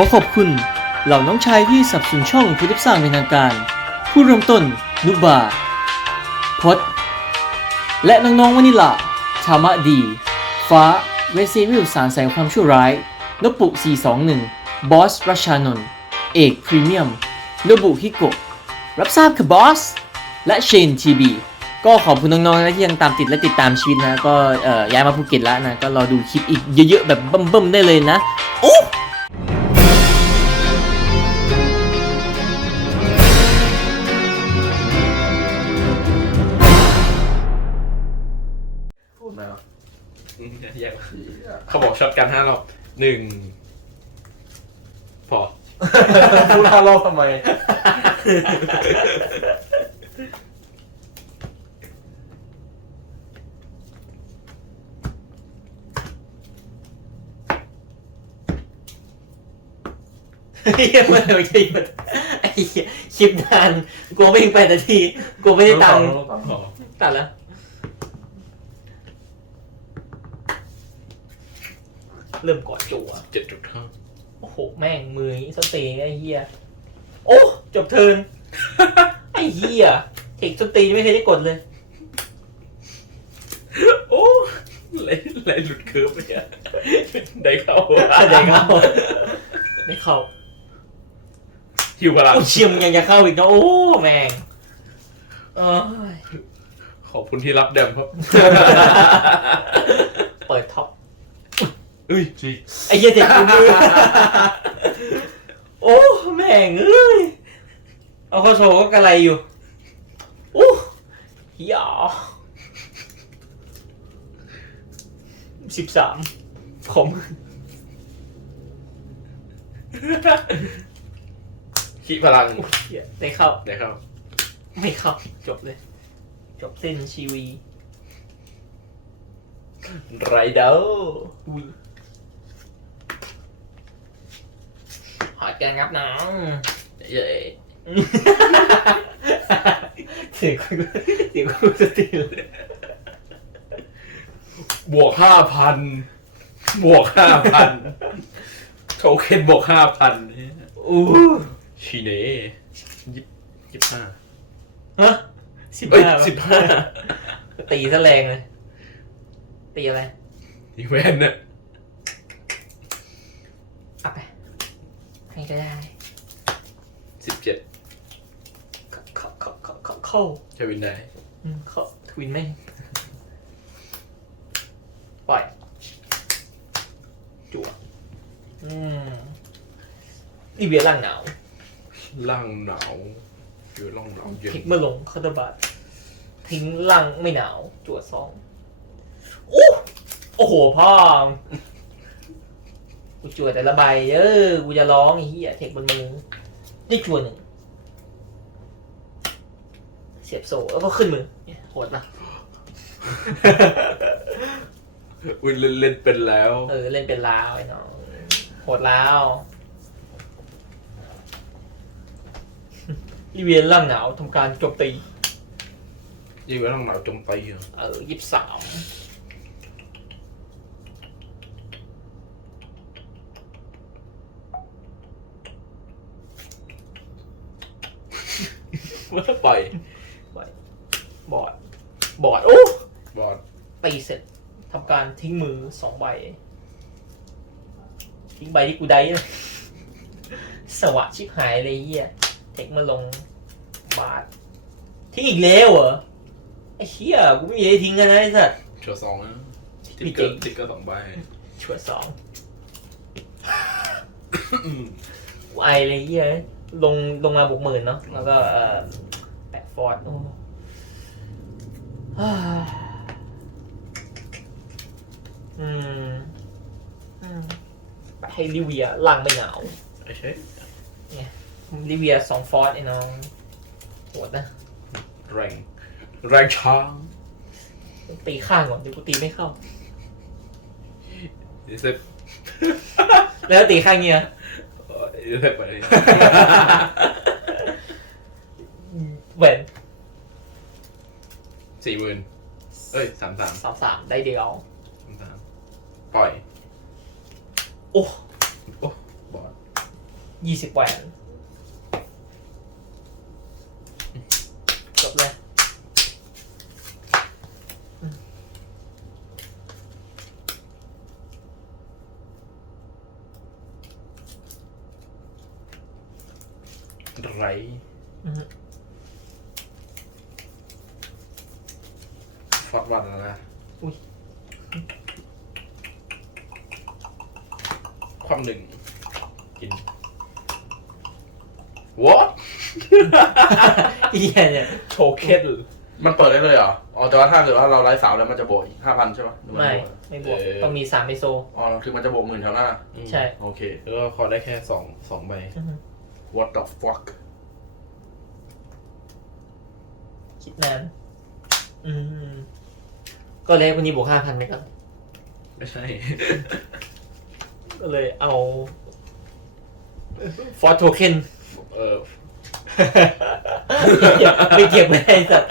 อขอบคุณเหล่าน้องชายที่สับสนุนช่องพุทธสร้างเป็นทางการ ผู้เริ่มต้น นุบาพดและน้องๆวานิลาชามะดี ฟ้า เวเซวิลสารแสงความชั่วร้ายนปุ421 บอสรัชานนท์เอกพรีเมียมนบุฮิโกะรับทราบค่ะบอส และเชนทีบีก็ขอบคุณน้องๆนะที่ยังตามติดและติดตามชีวิตนะ ก็ย้ายมาภูเก็ตแล้วนะ ก็รอดูคลิปอีกเยอะๆ แบบเบิ่มๆได้เลยนะโอ้ เขาบอกช็อตกันห้ารอบหนึ่งพอ พูดห้ารอบทำไม เฮียมันไม่ใช่มันไอ้เหี้ยคลิปนานกูไม่ถึงแปดนาทีกูไม่ได้ตังค์พอตัดแล้ว เริ่มก่อนจั่วเจ็ดจุดห้าโอ้โห แม่งมือสเตย์ไอ้เหี้ย โอ้ จบเทิร์นไอ้เหี้ยเทคสเตย์ไม่เคยได้กดเลย โอ้เลยเลยหลุดเคิร์ฟเนี่ยได้เข้าได้เข้าได้เข้าหิวพลังโอ้เชียมยังจะเข้าอีกนะโอ้แม่งเอ้ยขอบคุณที่รับเดิมครับ เปิดท็อป เอ้ยจีไอ้เหี้ยเจ็บกูมือ โอ้ แม่งเอ้ย เอาเข้าโชว์ก็กระไรอยู่โอ้ยาสิบสามผมขี้พลังเหี้ยได้เข้าได้เข้าไม่เข้า จบเลย จบเส้นชีวีไรเดออุ้ย หอดกันครับน้องเย้เสียงกูเสียงกูสติเลยบวกห้าพันบวกห้าพันโทเค็นบวกห้าพันอู้ชีเน่ยี่ยี่ห้าฮะสิบเอ้ยห้าสิบห้าตีซะแรงเลย ตีอะไรอีเวนเนี่ยเอาไป ให้ก็ได้สิบเจ็ดเข้าเข้าเข้าเข้าเข้าจะวินได้อืมเข้าทวินไหมปล่อยจั่วอืมนี่เบียร์ล่างหนาวล่างหนาวอยู่ล่องหนาวเย็นพลิกเมื่อลงคาร์ดบัตทิ้งล่างไม่หนาวจั่วสองโอ้โอ้โหพ่อม กูจั่วแต่ละใบเออกูจะร้องไอ้เหี้ยเทคบนมือได้จั่วหนึ่งเสียบโซ่แล้วก็ขึ้นมือเนี่ยโหดปะอุ้ยเล่นเล่นเป็นแล้ว เออเล่นเป็นลาวไอ้น้องโหดลาวอีเวียนล่างหนาวทำการโจมตียิ่งไว้ล่องหนาวจมตีเหรอเออยี่สิบสาม ว่าปล่อย บอร์ดบอร์ดโอ้บอดตีเสร็จทำการทิ้งมือสองใบ ทิ้งใบที่กูได้สวะชิบหายเลยเฮียเทคมาลงบาททิ้งอีกแล้วเหรอ ไอ้เฮียกูไม่มีอะไรทิ้งกันนะไอ้สัส ชัวร์สองนะมีติ๊กจริงเกอร์ติ๊กเกอร์สองใบชวดสองไอเลยเฮีย ลงลงมาบวกหมื่นเนาะแล้วก็เอ่อแปะฟอร์ดโอ้ฮ่าอืมอืมไปให้ลิเวียล่างไม่หนาว ไอ้เช่ลิเวียสองฟอร์ดไอ้น้องโหดนะแรงแรงช้างตีข้างก่อนเดี๋ยวกูตีไม่เข้าอีเซ็ตแล้วตีข้างเงี้ยอีเซ็ตไป แหวนสี่หมื่นเอ้ยสามสามสามสามได้เดียวสามสามปล่อย โอ้โอ้บอดยี่สิบแหวนจบเลย ไรอือฮึฟอดวันแล้วนะอุ๊ยความหนึ่งกิน what เฮียเนี่ยโชเค็นมันเปิดได้เลยเหรอ อ๋อ แต่ว่าถ้าเกิดว่าเราไลฟ์สาวแล้วมันจะบวกอีกห้าพันใช่ไหมหรือนไม่บวกไม่บวก ต้องมีสามไอโซ อ๋อ คือมันจะบวกหมื่นแถวหน้า ใช่ โอเค แล้วก็ขอได้แค่สองสองใบอือฮึ what the fuck คิดนานอืม ก็เลยวันนี้บวกห้าพันไปก่อนไม่ใช่ ก็เลยเอาฟอร์โทเค็นเออไม่เก็บไม่ได้สัตว์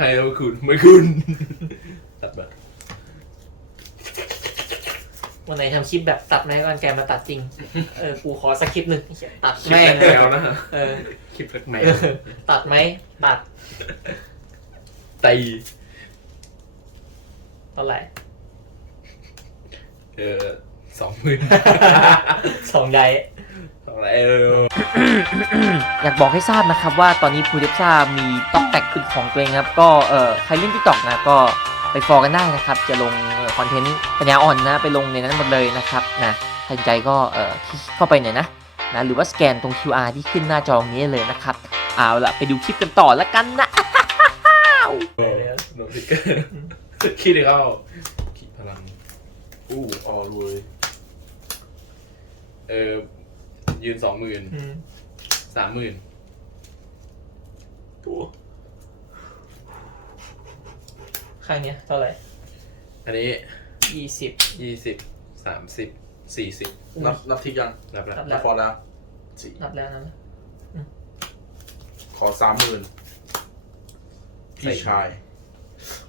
ให้แล้วคุณไม่คุณตัดแบบ วันไหนทำคลิปแบบตัดแม่ก่อนแกมาตัดจริง เออ กูขอสักคลิปหนึ่งตัดคลิปแม่งแมวนะเออ คลิปแมเอวอตัดไหมตัดตีเท่าไหร่ เออสองหมื่นสองใยสองไรเอออยากบอกให้ทราบนะครับว่าตอนนี้พูเดฟซ่ามีต็อกแตกเป็นของตัวเองครับ ก็เออใครเล่นทิกตอกนะก็ ไปฟอลกันได้นะครับ จะลงคอนเทนต์ปัญญาอ่อนนะ ไปลงในนั้นหมดเลยนะครับนะใครสนใจก็เออคลิกเข้าไปหน่อยนะนะหรือว่าสแกนตรง QR ที่ขึ้นหน้าจอนี้เลยนะครับ เอาละไปดูคลิปกันต่อแล้วกันนะโดนทิกเกอร์คิดเลยเข้าคิดพลัง อู้ออรวยเออยืนสองหมื่นสามหมื่น ข้างเนี้ยเท่าไหร่อันนี้ยี่สิบ ยี่สิบสามสิบสี่สิบนับนับทิกยังรับแล้วนับนับพอแล้วสี่นับแล้วนะขอสามหมื่นพี่ชาย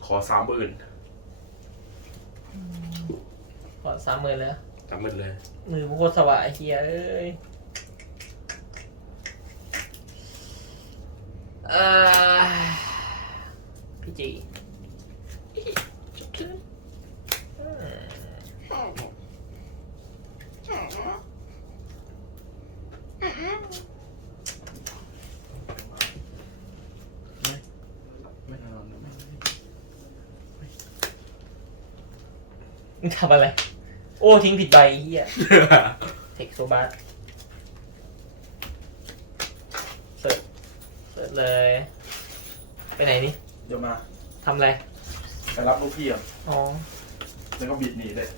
ขอสามหมื่นก่อนสามหมื่นเลยอะจำหมดเลย มือโคตรสว่างไอ้เฮียเอ้ยเอ่อพี่จี มึงทำอะไร โอ้ ทิ้งผิดใบไอ้เฮียเทคโซบัสเสิร์ฟเสิร์ฟเลย ไปไหนนี่เดี๋ยวมาทำอะไร ไปรับลูกพี่อะอ๋อ แล้วก็บิดหนีเลย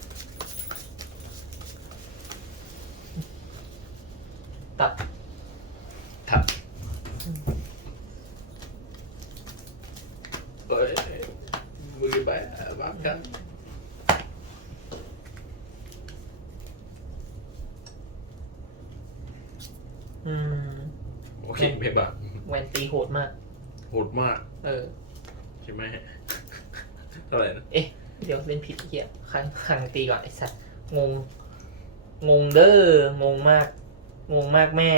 ตัดถัดเอ้ยมือไปบ้ากัน อืม โอเคไม่บ้าแวนตีโหดมาก โหดมากเออ ใช่ไหมเท่าไหร่นะ เอ๊ะ เดี๋ยวเล่นผิดไอ้เฮียขังขังตีก่อนไอ้สัตว์งง งงเด้องงมาก งงมากแม่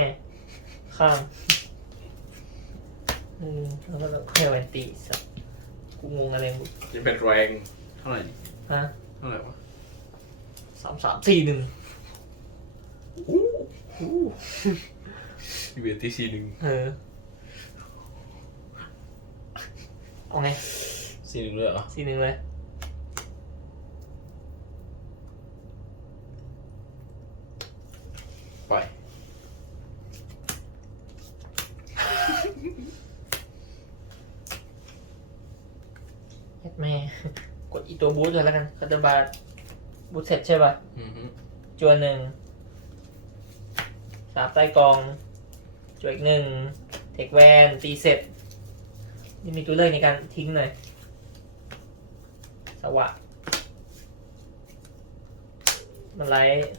ข้ามอืมแล้วก็แค่แวนตีไอ้สัตว์กูงงอะไรมึงยังเป็นแรงเท่าไหร่ฮะเท่าไหร่วะสามสามสี่หนึ่ง เวียนที่ซีหนึ่งเออเอาไงซีหนึ่งเลยเหรอสี่หนึ่งเลย ปล่อยเฮ็ดแม่ กดอีตัวบูทเลยแล้วกันคัตเตอร์บาร์บูทเสร็จใช่ป่ะ อือฮึ จวนหนึ่ง สาบใต้กอง จวอีกหนึ่งเทคแวนตีเสร็จนี่มีตัวเลือกในการทิ้งหน่อยสวะมันไลท์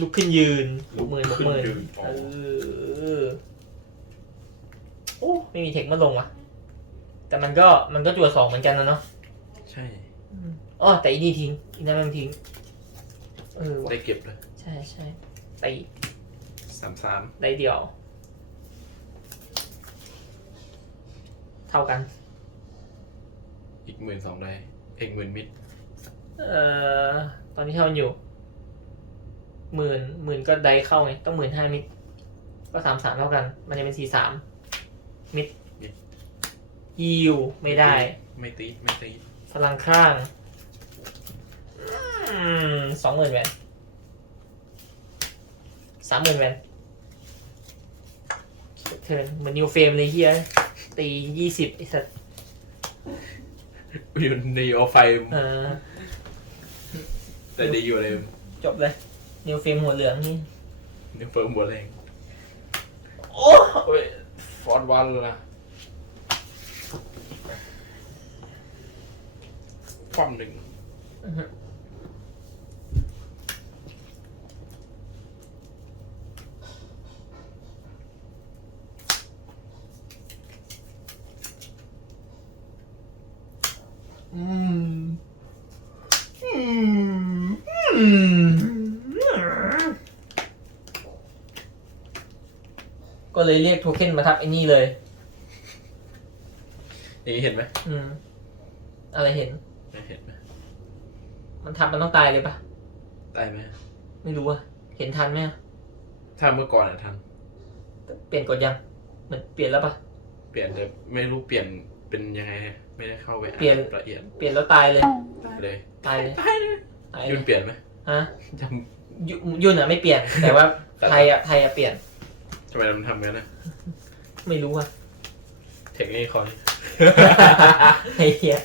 ลุกขึ้นยืนลุกมือลุกมือเออโอ้ไม่มีเทคมาลงว่ะ แต่มันก็มันก็จัวสองเหมือนกันนะเนาะใช่อ๋อแต่อีนี่ทิ้งอีนั่นมันทิ้งเอเออว่ะได้เก็บเลยใช่ใช่ตี สามสามได้เดียว เท่ากัน อีกหมื่นสองได้เอกหมื่นมิดเอ่อตอนนี้เท่ากันอยู่หมื่นหมื่นก็ได้เข้าไงต้องหมื่นห้ามิด ก็สามสามเท่ากัน มันจะเป็นสี่สามมิดยิวไม่ได้ ไม่ตีดไม่ตีดพลังข้างสองหมื่นแวนสามหมื่นแวน เทิร์นเหมือนนิวเฟรมเลยเฮียตียี่สิบไอ้สัสอยู่ในโอไฟเออแต่ได้อยู่เลยจบเลยนิวเฟรมหัวเหลืองนี่ในเฟิร์มบัวแรงโอ้โอ้ยฟอร์ดวันเลยนะความหนึ่ง อืมอืมอืม ก็เลยเรียกโทเค็นมาทับไอ้นี่เลย อย่างนี้เห็นไหมอืม อะไรเห็น ไม่เห็นไหมมันทับมันต้องตายเลยปะได้ไหมไม่รู้อะเห็นทันไหมอะถ้าเมื่อก่อนอะทันเปลี่ยนกฎยังเหมือนเปลี่ยนแล้วปะ เปลี่ยนแต่ไม่รู้เปลี่ยนเป็นยังไง ไม่ได้เข้าไปอ่าเปลี่ยน ละเอียดเปลี่ยนแล้วตายเลยได้เลยตายเลยตายเลยตายเลยุนยเปลี่ยนไหมฮะจยุยุ่นอะไม่เปลี่ยน แต่ว่าครับไทยอะไทยอะเปลี่ยนำ ทำไมมันทำงั้นนะไม่รู้อะเทคนิคคอยไอ้เหี้ย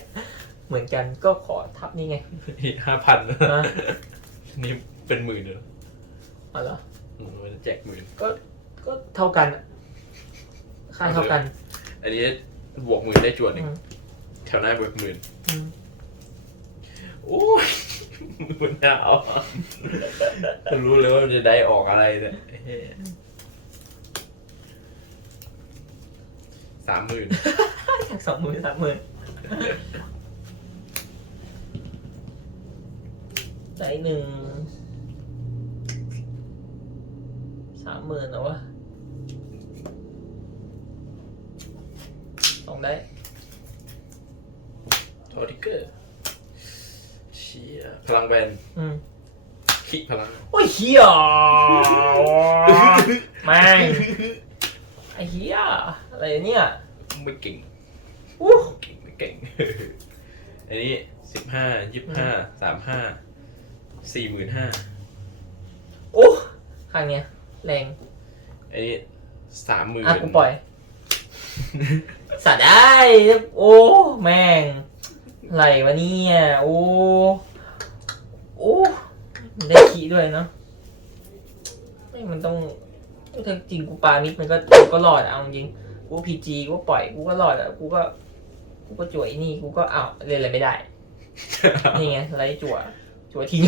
เหมือนกันก็ขอทับนี่ไงห้าพันฮะนี่เป็นหมื่นเลยเหรออ๋อเหรออืมมันจะแจกหมื่น ก็ก็เท่ากันอะค่าเท่ากันอันนี้บวกหมื่นได้จวนหนึ่งอืมแถวหน้าบวกหมื่นอืมโอ้ยมันหนาวรู้เลยว่ามันจะได้ออกอะไรเนี่ยเฮ้ย สามหมื่นจากสองหมื่นสามหมื่นใจหนึ่งสามหมื่นเหรอวะสองได้โททิกเกอร์เชี่ยพลังแบนอืมคิพลังโอ้ยเฮียแม่งไอ้เฮีย อะไรเนี่ยไม่เก่งอู้เก่งไม่เก่ง อันนี้สิบห้ายี่สิบห้าสามห้าสี่หมื่นห้าโอ้ข้างเนี้ยแรง อันนี้สามหมื่นอะกูปล่อยสัตว์ได้ โอ้ แม่งอะไรวะเนี่ยโอ้ โอ้มันได้ขี้ด้วยเนาะไม่มันต้องถ้าจริงกูปามิดมันก็กูก็รอดอะเอาจริง กูพีจีกูปล่อยกูก็รอดอะกูก็ กูก็จั่วไอ้นี่กูก็อ้าวเล่นอะไรไม่ได้ นี่ไงไล่จั่วจั่วทิ้ง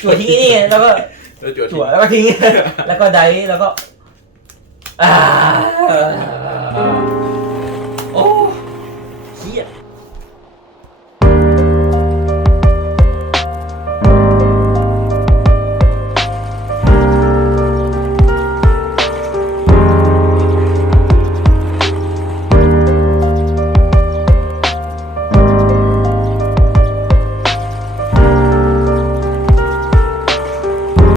จั่วทิ้งไอ้นี่ไงแล้วก็ แล้วจวดจั่วแล้วก็ทิ้ง แล้วก็ไดฟ์แล้วก็ อ่า